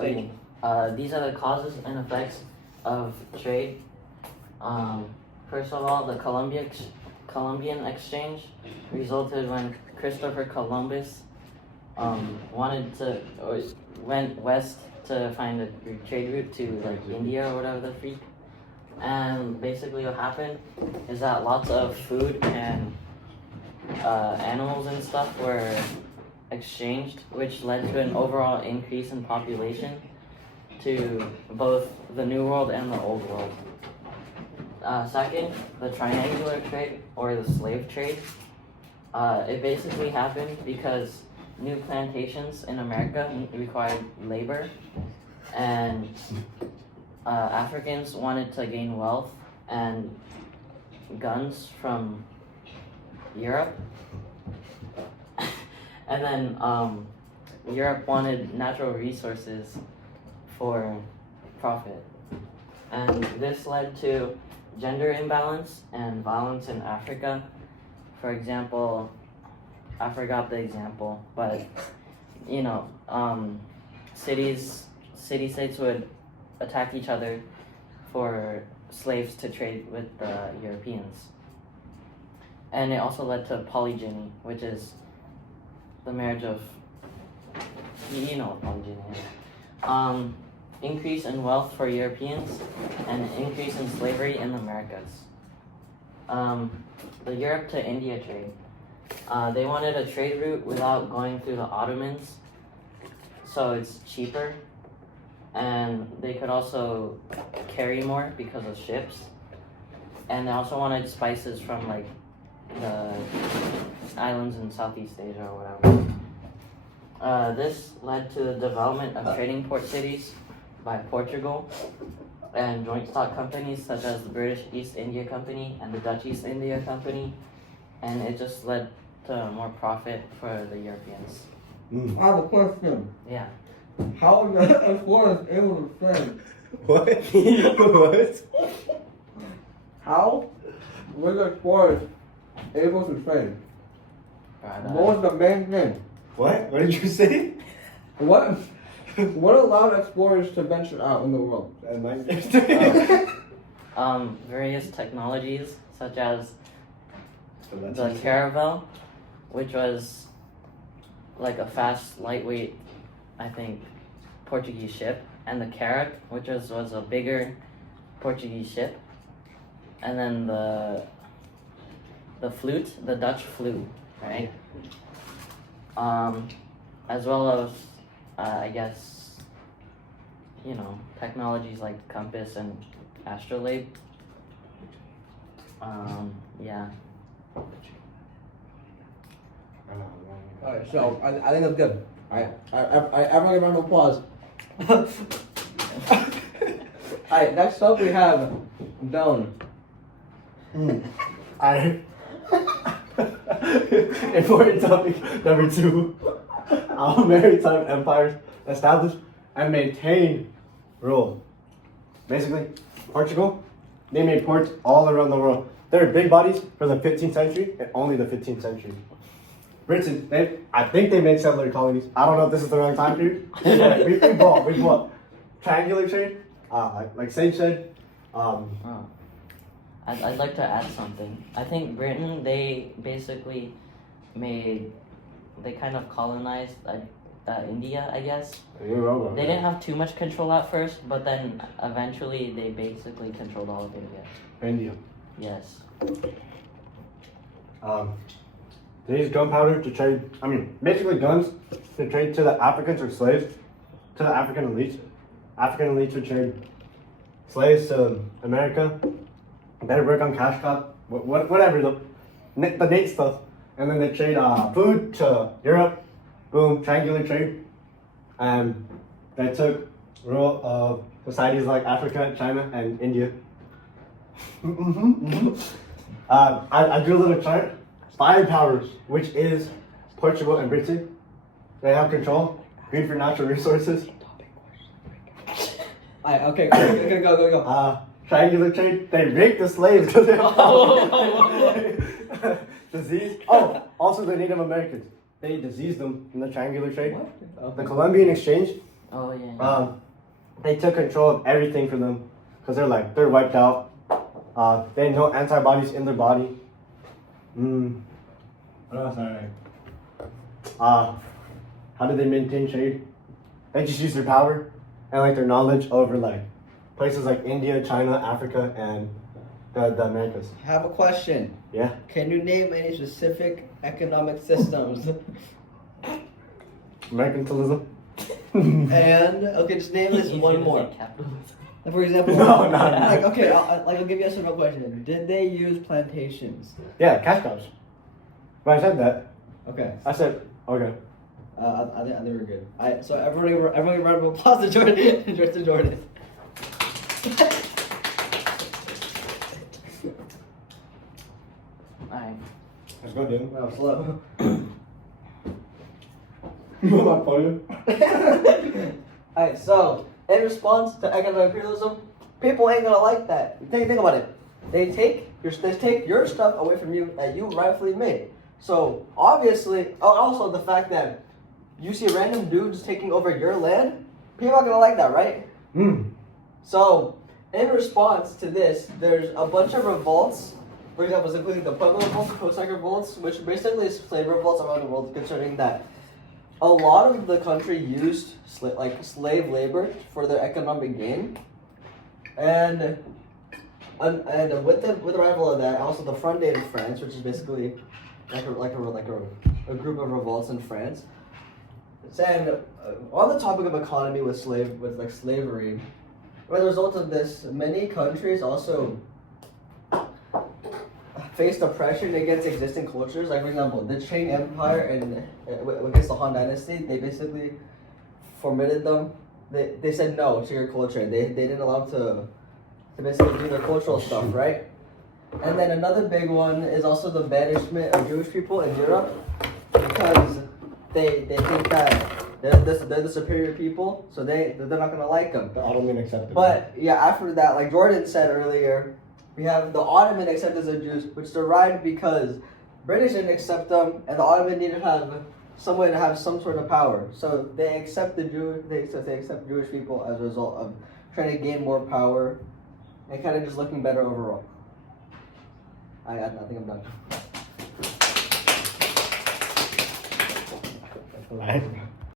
These are the causes and effects of trade. First of all, the Columbian Exchange resulted when Christopher Columbus went west to find a trade route to like India or whatever the freak. And basically, what happened is that lots of food and animals and stuff were exchanged, which led to an overall increase in population to both the New World and the Old World. Second, the triangular trade or the slave trade. It basically happened because new plantations in America required labor, and Africans wanted to gain wealth and guns from Europe. And then Europe wanted natural resources for profit. And this led to gender imbalance and violence in Africa. For example, I forgot the example, but city-states would attack each other for slaves to trade with the Europeans. And it also led to polygyny, which is the marriage of, you know what polygyny is. Increase in wealth for Europeans and increase in slavery in the Americas. The Europe to India trade. They wanted a trade route without going through the Ottomans, so it's cheaper, and they could also carry more because of ships. And they also wanted spices from like the islands in Southeast Asia or whatever. This led to the development of trading port cities by Portugal and joint stock companies such as the British East India Company and the Dutch East India Company, and it just led to more profit for the Europeans. I have a question. Yeah. How are the explorers able to swim? What? What? How were the explorers able to swim? What was the main thing? What? What did you say? What allowed explorers to venture out in the world? Various technologies such as the caravel, which was like a fast, lightweight, I think, Portuguese ship, and the carrack, which was a bigger Portuguese ship, and then the flute, the Dutch flute, right? As well as I guess, technologies like compass and astrolabe. Yeah. Alright, so I think that's good. Everyone give a round of applause. Alright, next up we have Doan. Important topic number 2. Our maritime empires established and maintained rule. Basically, Portugal, they made ports all around the world. They were big bodies for the 15th century and only the 15th century. Britain, I think they made settler colonies. I don't know if this is the wrong time period. we bought. Triangular trade, like Sage said. I'd like to add something. I think Britain, they basically they kind of colonized India, I guess. They didn't have too much control at first, but then eventually they basically controlled all of India. India. Yes. They used gunpowder to trade, basically guns to trade to the Africans or slaves, to the African elites. African elites would trade slaves to America, better work on cash crop, whatever, the Nate stuff. And then they trade food to Europe, boom, triangular trade. And they took rule of societies like Africa, China, and India. I drew a little chart. 5 powers, which is Portugal and Britain. They have control, greed for natural resources. Alright, okay, go. Triangular trade, they raped the slaves because they disease. Oh, also the Native Americans. They diseased them in the triangular trade. What? The Columbian Exchange, Oh yeah. They took control of everything from them because they're wiped out. They had no antibodies in their body. What else are they? How did they maintain trade? They just use their power and like their knowledge over like places like India, China, Africa, and the Americas. I have a question. Yeah. Can you name any specific economic systems? Mercantilism. And okay, just name this one more. Like, for example, No. like okay, I'll give you a simple question. Did they use plantations? Yeah, cash crops. But I said that. Okay. I said okay. I think we're good. So everybody round of applause to Jordan. to Jordan. Alright. Let's go, dude. Wow, slow. Alright, so in response to economic imperialism, people ain't gonna like that. Think about it. They take your stuff away from you that you rightfully made. So obviously, also the fact that you see random dudes taking over your land, people are gonna like that, right? So in response to this, there's a bunch of revolts. For example, including the Pueblo revolts, the Cossack revolts, which basically is slave revolts around the world, concerning that a lot of the country used slave labor for their economic gain, and with the arrival of that, also the Fronde in France, which is basically like a group of revolts in France. And on the topic of economy with slavery, as a result of this, many countries also faced oppression against existing cultures. Like, for example, the Qing Empire and against the Han Dynasty, they basically forbidden them. They said no to your culture, and they didn't allow them to basically do their cultural stuff, right? And then another big one is also the banishment of Jewish people in Europe, because they think that they're the superior people, so they're not gonna like them. The Ottoman accepted. But yeah, after that, like Jordan said earlier, we have the Ottoman acceptance of Jews, which derived because British didn't accept them, and the Ottoman needed to have some way to have some sort of power. So they accept they accept Jewish people as a result of trying to gain more power and kind of just looking better overall. I think I'm done. Right.